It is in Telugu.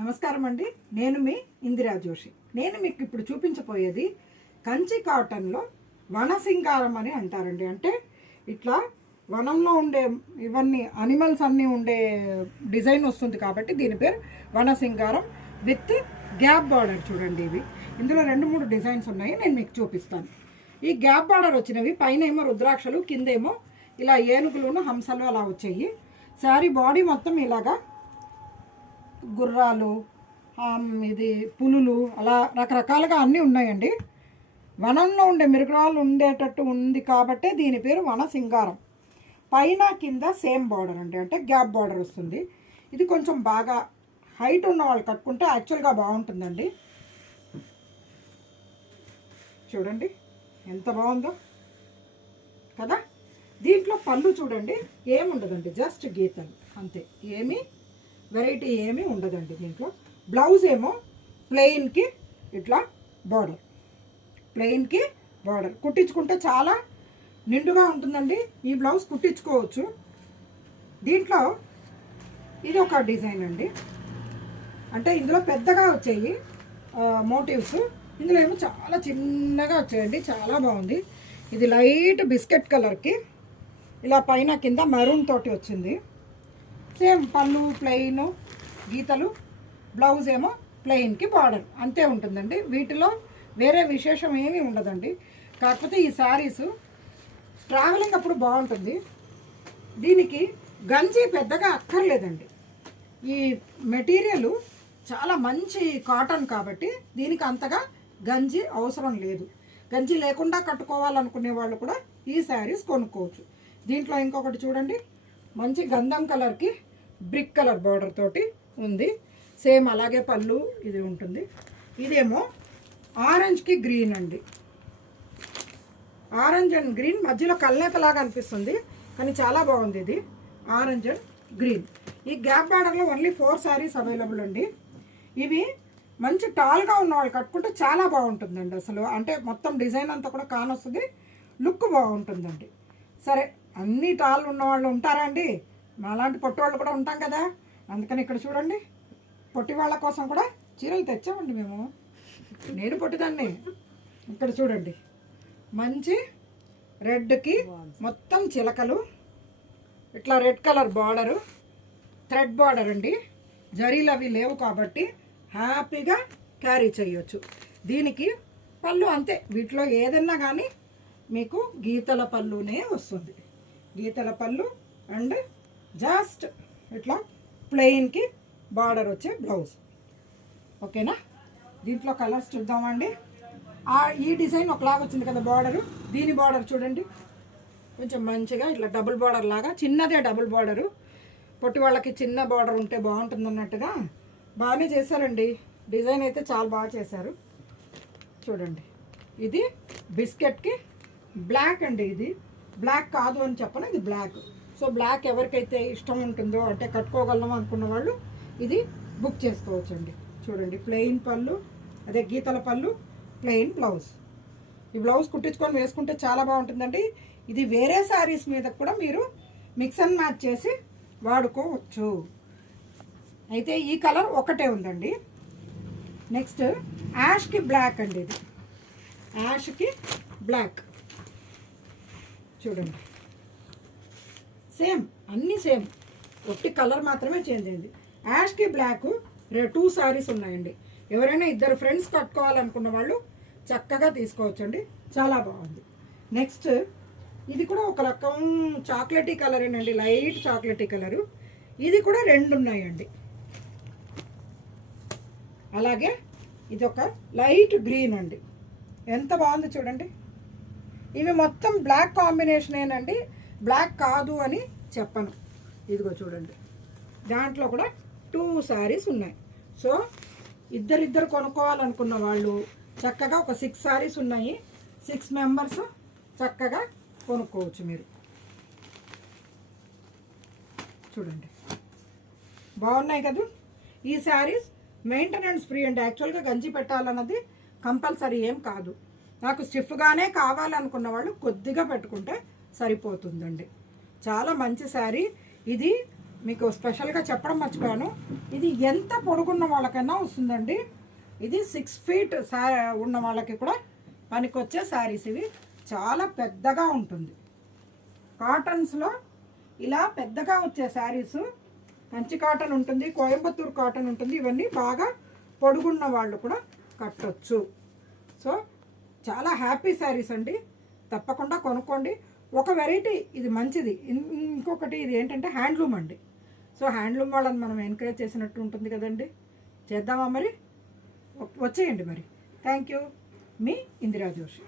నమస్కారం అండి. నేను మీ ఇందిరా జోషి. నేను మీకు ఇప్పుడు చూపించబోయేది కంచి కాటన్లో వనసింగారం అని అంటారండి. అంటే ఇట్లా వనంలో ఉండే ఇవన్నీ అనిమల్స్ అన్నీ ఉండే డిజైన్ వస్తుంది కాబట్టి దీని పేరు వనసింగారం విత్ గ్యాప్ బార్డర్. చూడండి, ఇందులో 2-3 డిజైన్స్ ఉన్నాయి, నేను మీకు చూపిస్తాను. ఈ గ్యాప్ బార్డర్ వచ్చినవి పైన ఏమో రుద్రాక్షలు, కిందేమో ఇలా ఏనుగులను హంసలు అలా వచ్చాయి. శారీ బాడీ మొత్తం ఇలాగా గుర్రాలు, ఇది పులులు, అలా రకరకాలుగా అన్నీ ఉన్నాయండి. వనంలో ఉండే మృగాలు ఉండేటట్టు ఉంది కాబట్టి దీని పేరు వన సింగారం. పైన కింద సేమ్ బార్డర్ అండి, అంటే గ్యాప్ బార్డర్ వస్తుంది. ఇది కొంచెం బాగా హైట్ ఉన్న వాళ్ళు కట్టుకుంటే యాక్చువల్గా బాగుంటుందండి. చూడండి ఎంత బాగుందో కదా. దీంట్లో పళ్ళు చూడండి, ఏముండదండి, జస్ట్ గీతలు అంతే, ఏమీ వెరైటీ ఏమీ ఉండదండి. దీంట్లో బ్లౌజ్ ఏమో ప్లెయిన్కి ఇట్లా బార్డర్, ప్లెయిన్కి బార్డర్ కుట్టించుకుంటే చాలా నిండుగా ఉంటుందండి. ఈ బ్లౌజ్ కుట్టించుకోవచ్చు. దీంట్లో ఇది ఒక డిజైన్ అండి, అంటే ఇందులో పెద్దగా వచ్చాయి మోటివ్స్, ఇందులో ఏమో చాలా చిన్నగా వచ్చాయండి. చాలా బాగుంది. ఇది లైట్ బిస్కెట్ కలర్కి ఇలా పైన కింద మెరూన్ తోటి వచ్చింది. సేమ్ పళ్ళు ప్లెయిన్ గీతలు, బ్లౌజ్ ఏమో ప్లెయిన్కి బార్డర్, అంతే ఉంటుందండి. వీటిలో వేరే విశేషం ఏమీ ఉండదండి. కాకపోతే ఈ శారీస్ ట్రావెలింగ్ అప్పుడు బాగుంటుంది. దీనికి గంజి పెద్దగా అక్కర్లేదండి. ఈ మెటీరియల్ చాలా మంచి కాటన్ కాబట్టి దీనికి అంతగా గంజి అవసరం లేదు. గంజి లేకుండా కట్టుకోవాలనుకునే వాళ్ళు కూడా ఈ శారీస్ కొనుక్కోవచ్చు. దీంట్లో ఇంకొకటి చూడండి, మంచి గంధం కలర్కి బ్రిక్ కలర్ బార్డర్ తోటి ఉంది. సేమ్ అలాగే పళ్ళు ఇది ఉంటుంది. ఇదేమో ఆరెంజ్కి గ్రీన్ అండి, ఆరెంజ్ అండ్ గ్రీన్ మధ్యలో కల్నేతలాగా అనిపిస్తుంది కానీ చాలా బాగుంది. ఇది ఆరెంజ్ అండ్ గ్రీన్. ఈ గ్యాప్ బార్డర్లో ఓన్లీ 4 శారీస్ అవైలబుల్ అండి. ఇవి మంచి టాల్గా ఉన్న వాళ్ళు కట్టుకుంటే చాలా బాగుంటుందండి. అసలు అంటే మొత్తం డిజైన్ అంతా కూడా కానొస్తుంది, లుక్ బాగుంటుందండి. సరే, అన్ని టాల్ ఉన్న వాళ్ళు ఉంటారా అండి? మాలాంటి పొట్టి వాళ్ళు కూడా ఉంటాం కదా. అందుకని ఇక్కడ చూడండి, పొట్టి వాళ్ళ కోసం కూడా చీరలు తెచ్చామండి మేము. నేను పొట్టిదాన్ని. ఇక్కడ చూడండి, మంచి రెడ్కి మొత్తం చిలకలు, ఇట్లా red colour border, thread border అండి. జరీలు అవి లేవు కాబట్టి హ్యాపీగా క్యారీ చేయొచ్చు. దీనికి పళ్ళు అంతే, వీటిలో ఏదన్నా కానీ మీకు గీతల పళ్ళునే వస్తుంది. గీతల పళ్ళు అండ్ జస్ట్ ఇట్లా ప్లెయిన్కి బార్డర్ వచ్చే బ్లౌజ్. ఓకేనా? దీంట్లో కలర్స్ చూద్దామండి. ఈ డిజైన్ ఒకలాగా వచ్చింది కదా బార్డరు. దీని బార్డర్ చూడండి, కొంచెం మంచిగా ఇట్లా డబుల్ బార్డర్ లాగా, చిన్నదే డబుల్ బార్డరు. పొట్టి వాళ్ళకి చిన్న బార్డర్ ఉంటే బాగుంటుంది అన్నట్టుగా బాగానే చేశారండి. డిజైన్ అయితే చాలా బాగా చేశారు. చూడండి, ఇది బిస్కెట్కి బ్లాక్ అండి. ఇది బ్లాక్ కాదు అని చెప్పను, ఇది బ్లాక్. సో బ్లాక్ ఎవరికైతే ఇష్టం ఉంటుందో, అంటే కట్టుకోగలం అనుకున్న వాళ్ళు ఇది బుక్ చేసుకోవచ్చండి. చూడండి, ప్లెయిన్ పళ్ళు, అదే గీతల పళ్ళు, ప్లెయిన్ బ్లౌజ్. ఈ బ్లౌజ్ కుట్టించుకొని వేసుకుంటే చాలా బాగుంటుందండి. ఇది వేరే శారీస్ మీద కూడా మీరు మిక్స్ అండ్ మ్యాచ్ చేసి వాడుకోవచ్చు. అయితే ఈ కలర్ ఒకటే ఉందండి. నెక్స్ట్ యాష్కి బ్లాక్ అండి. ఇది యాష్కి బ్లాక్ చూడండి, సేమ్ అన్నీ సేమ్, ఒకటి కలర్ మాత్రమే చేంజ్ అయింది. యాష్కి బ్లాక్ 2 శారీస్ ఉన్నాయండి. ఎవరైనా 2 ఫ్రెండ్స్ కట్టుకోవాలనుకున్న వాళ్ళు చక్కగా తీసుకోవచ్చండి, చాలా బాగుంది. నెక్స్ట్ ఇది కూడా ఒక రకం చాక్లెటీ కలరేనండి, లైట్ చాక్లెటీ కలరు. ఇది కూడా 2 ఉన్నాయండి. అలాగే ఇది ఒక లైట్ గ్రీన్ అండి, ఎంత బాగుంది చూడండి. ఇవి మొత్తం బ్లాక్ కాంబినేషనేనండి, బ్లాక్ కాదు అని చెప్పను. ఇదిగో చూడండి, దాంట్లో కూడా 2 శారీస్ ఉన్నాయి. సో ఇద్దరు కొనుక్కోవాలనుకున్న వాళ్ళు చక్కగా ఒక 6 శారీస్ ఉన్నాయి, 6 మెంబర్స్ చక్కగా కొనుక్కోవచ్చు మీరు. చూడండి, బాగున్నాయి కదా. ఈ శారీస్ మెయింటెనెన్స్ ఫ్రీ అండి. యాక్చువల్గా గంజి పెట్టాలన్నది కంపల్సరీ ఏం కాదు. నాకు స్టిఫ్గానే కావాలనుకున్న వాళ్ళు కొద్దిగా పెట్టుకుంటే సరిపోతుందండి. చాలా మంచి శారీ ఇది. మీకు స్పెషల్గా చెప్పడం మర్చిపోయాను, ఇది ఎంత పొడుగున్న వాళ్ళకైనా వస్తుందండి. ఇది 6 ఫీట్ ఉన్న వాళ్ళకి కూడా పనికొచ్చే శారీస్. ఇవి చాలా పెద్దగా ఉంటుంది. కాటన్స్లో ఇలా పెద్దగా వచ్చే శారీస్, కంచి కాటన్ ఉంటుంది, కోయంబత్తూర్ కాటన్ ఉంటుంది. ఇవన్నీ బాగా పొడుగున్న వాళ్ళు కూడా కట్టొచ్చు. సో చాలా హ్యాపీ శారీస్ అండి, తప్పకుండా కొనుక్కోండి. ఒక వెరైటీ ఇది మంచిది. ఇంకొకటి ఇది ఏంటంటే హ్యాండ్లూమ్ అండి. సో హ్యాండ్లూమ్ వాళ్ళని మనం ఎంకరేజ్ చేసినట్టు ఉంటుంది కదండి. చేద్దామా మరి? వచ్చేయండి మరి. Thank you. Me Indira Joshi.